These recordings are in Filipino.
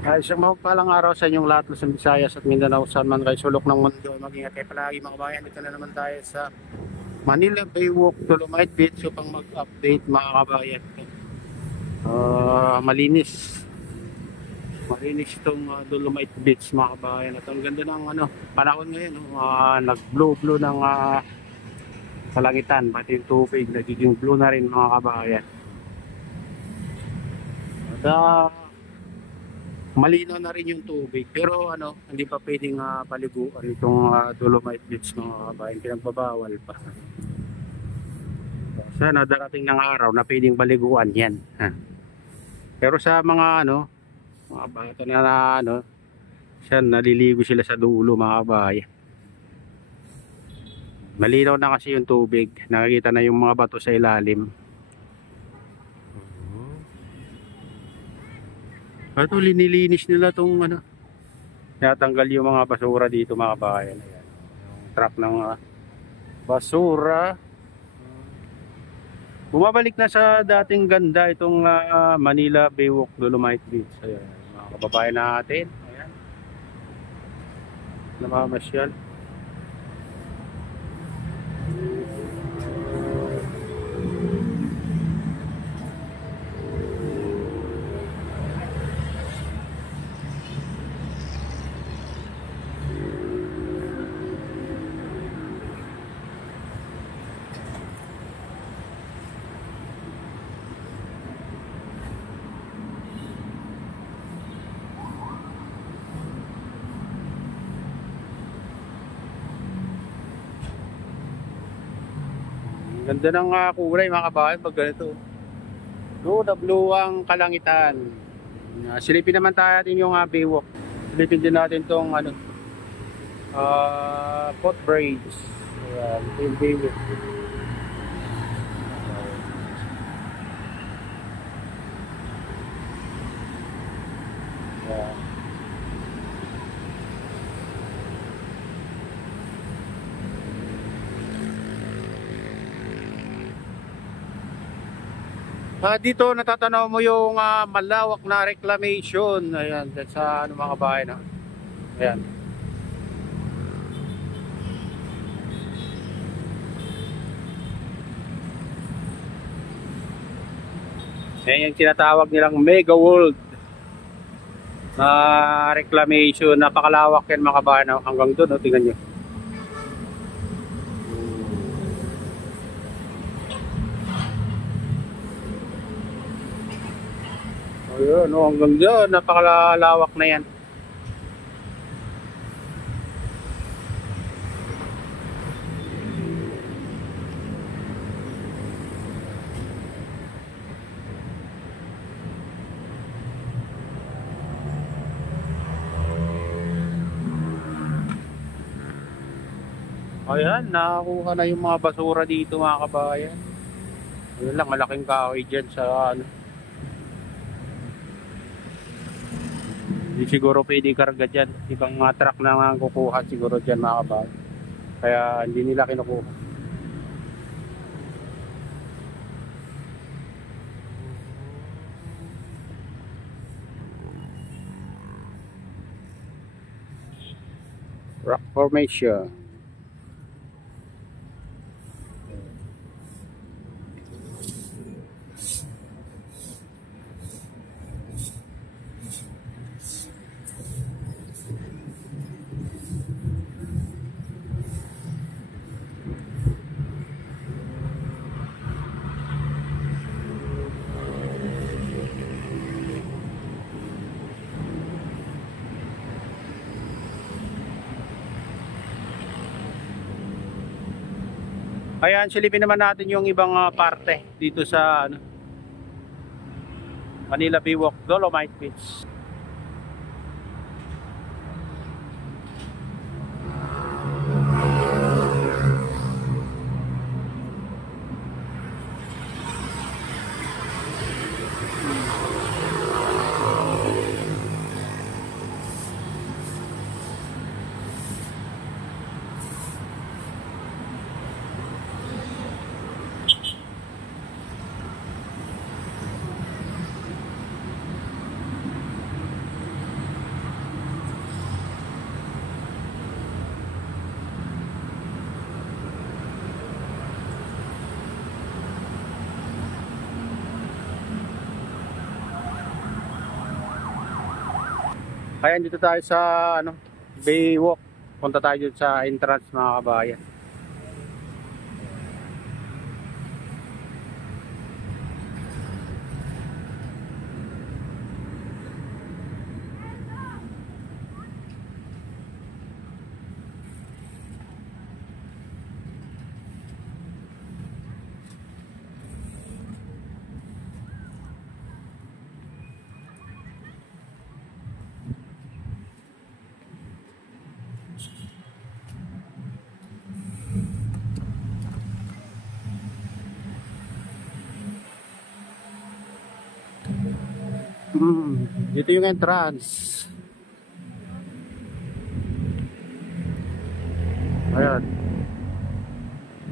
Isang mapagpalang araw sa inyong lahat, Luzon, Visayas at Mindanao, saan man kayo sulok ng mundo. Mag-ingat kayo palagi mga kabayan. Dito na naman tayo sa Manila Baywalk, Dolomite Beach upang mag-update mga kabayan. Malinis. Malinis itong Dolomite Beach mga kabayan. At ang ganda ng panahon ngayon. Nag-blue ng kalangitan. Pati yung tubig, nagiging blue na rin mga kabayan. At malinaw na rin yung tubig, pero hindi pa pwedeng paliguan itong Dolomite Beach mga kabayan, pinagbabawal pa. Sana darating ng araw na pwedeng paliguan yan. Pero sa mga mga bata na siya naliligo sila sa dulo mga kabayan. Malinaw na kasi yung tubig, nakikita na yung mga bato sa ilalim. Ito linilinis nila tong natanggal yung mga basura dito mga kabayan. Ayan, yung truck ng basura. Bumabalik na sa dating ganda itong Manila Baywalk, Dolomite Beach. Ayan, mga kababayan natin. Ayan, namamasyal. Ganda ng kulay mga kabayan pag ganito. No, na blue ang kalangitan. Silipin naman natin yung Baywalk. Silipin din natin tong footbridge. Ayan, yung Baywalk. Ayan. Dito natatanaw mo yung malawak na reclamation. Ayan, that's sa mga kabayan. Ayan. Ayan yung tinatawag nilang Mega World na reclamation. Napakalawak yan mga kabayan. Hanggang doon, tingnan nyo. Ayun, hanggang doon, napakalawak na yan. Ayan, nakakuha na yung mga basura dito mga kabayan. Ayun lang, malaking kahoy dyan sa hindi siguro pwede karga dyan. Ibang truck na kukuha siguro dyan mga kabayan. Kaya hindi nila kinukuha. Rock formation. Ayan, silipin naman natin yung ibang parte dito sa Manila Baywalk, Dolomite Beach. Ayan, dito tayo sa ano, Baywalk. Punta tayo dito sa entrance mga kabayan. Dito yung entrance. Ayan.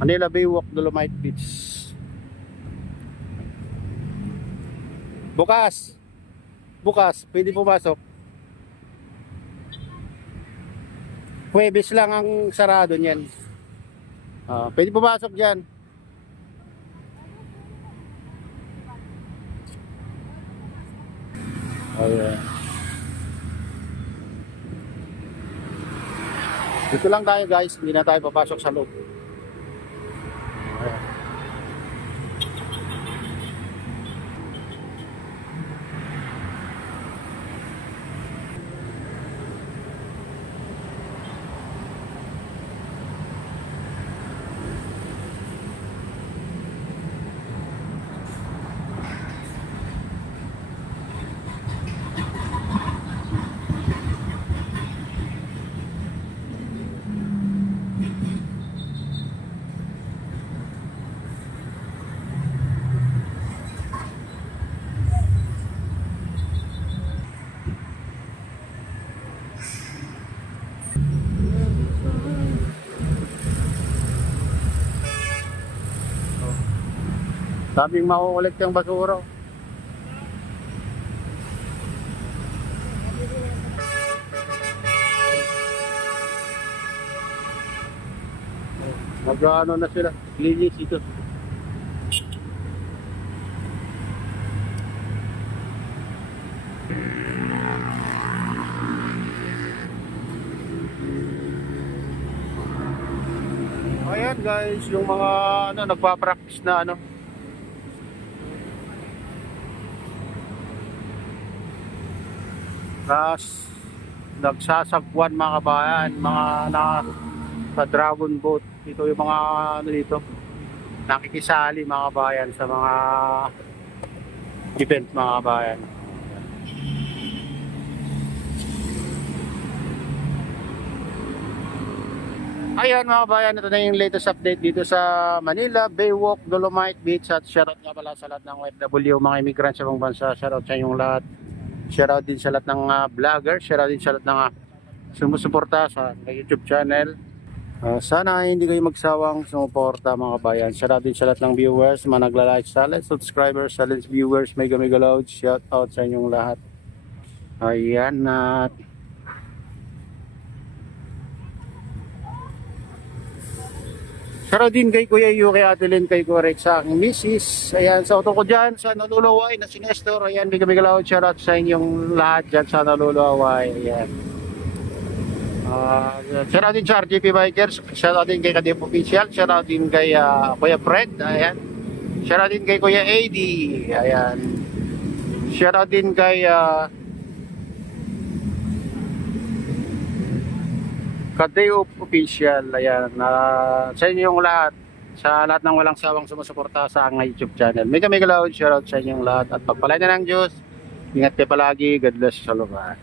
Manila Baywalk, Dolomite Beach. Bukas. Bukas, pwede pumasok. Huwebes lang ang sarado niyan. Pwede pumasok diyan. Ayan. Dito lang tayo guys, hindi na tayo papasok sa loob. Ayan. Sabing makukulit yung basura. Mag-ano na sila, linis ito. Ayan guys, yung mga ano, nagpa-practice na ano. Nagsasagwan mga kabayan, mga sa dragon boat. Ito yung mga ano dito, nakikisali mga kabayan sa mga event mga kabayan. Ayan mga kabayan, ito na yung latest update dito sa Manila Baywalk, Dolomite Beach. At shoutout nga pala sa lahat ng OFW, mga immigrants sa ibang bansa. Shoutout sa inyong lahat. Shoutout din sa lahat ng vlogger, shoutout din sa lahat ng sumusuporta sa YouTube channel. Sana hindi kayo magsawang sumuporta mga kabayan. Shoutout din sa lahat ng viewers, mga nagla-like, silent subscribers, silent viewers, mega loud. Shoutout sa inyong lahat. Ayan at shoutout din kay Kuya Yu, kay Ate Lynn, kay Correct, sa aking misis. Ayan, sa auto ko dyan, sa naluluway na si Nestor. Ayan, mega loud. Shoutout sa inyong lahat dyan sa naluluway. Ayan. Shoutout din sa RGP Bikers. Shoutout din kay Kadip Official. Shoutout din kay Kuya Fred. Ayan. Shoutout din kay Kuya AD. Ayan. Shoutout din kay Kadeo Official. Ayan, sa inyong lahat, sa lahat ng walang sawang sumusuporta sa aking YouTube channel. Mega loud shoutout sa inyong lahat at pagpalain na ng Diyos. Ingat kayo palagi. God bless sa lugar.